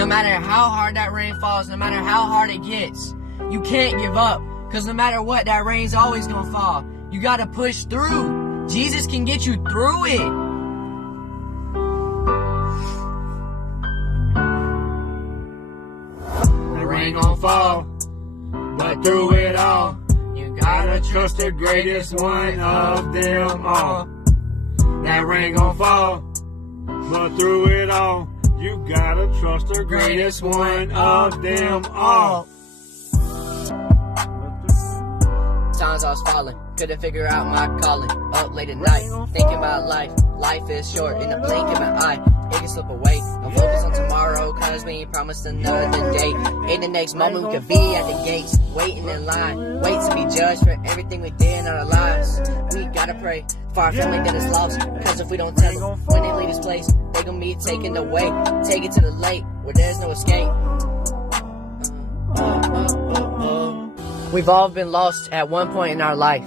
No matter how hard that rain falls, no matter how hard it gets, you can't give up. Because no matter what, that rain's always going to fall. You got to push through. Jesus can get you through it. The rain gon' fall, but through it all, you gotta trust the greatest one of them all. That rain gon' fall, but through it all, you gotta trust the greatest one of them all. Times I was falling, couldn't figure out my calling. Up late at night, thinking about life. Life is short in the blink of an eye. It can slip away. I'm focused on tomorrow, cause we ain't promised another day. In the next moment, we could be at the gates, waiting in line, wait to be judged for everything we did in our lives. We gotta pray for our family that is lost, cause if we don't tell them when they leave this place, they gon' be taken away, take it to the lake where there's no escape. We've all been lost at one point in our life.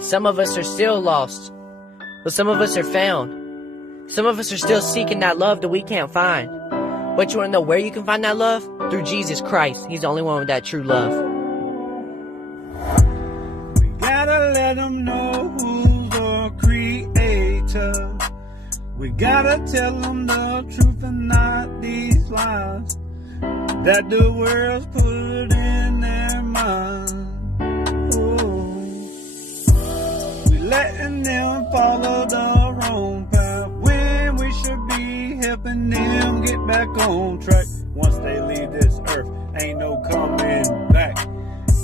Some of us are still lost, but some of us are found. Some of us are still seeking that love that we can't find. But you want to know where you can find that love? Through Jesus Christ. He's the only one with that true love. We gotta let them know who's the creator. We gotta tell them the truth and not these lies that the world's put in their mind. Ooh. We letting them follow the wrong path when we should be helping them get back on track. Once they leave this earth, ain't no coming back.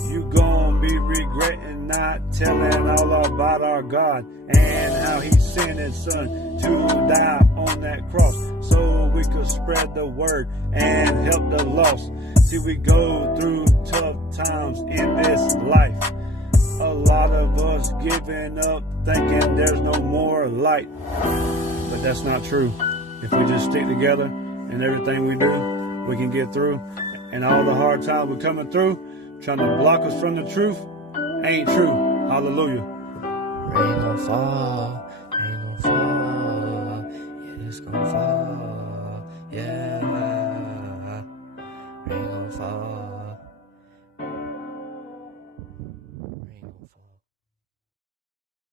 You gon' be regretting not telling all about our God and how he sent his son to die on that cross so we could spread the word and help the lost. See, we go through tough times in this life. A lot of us giving up thinking there's no more light. But that's not true. If we just stick together in everything we do, we can get through. And all the hard times we're coming through, trying to block us from the truth, ain't true. Hallelujah. Rain gon' fall, rain gon' fall, yeah, it's gon' fall, yeah. Rain gon' fall.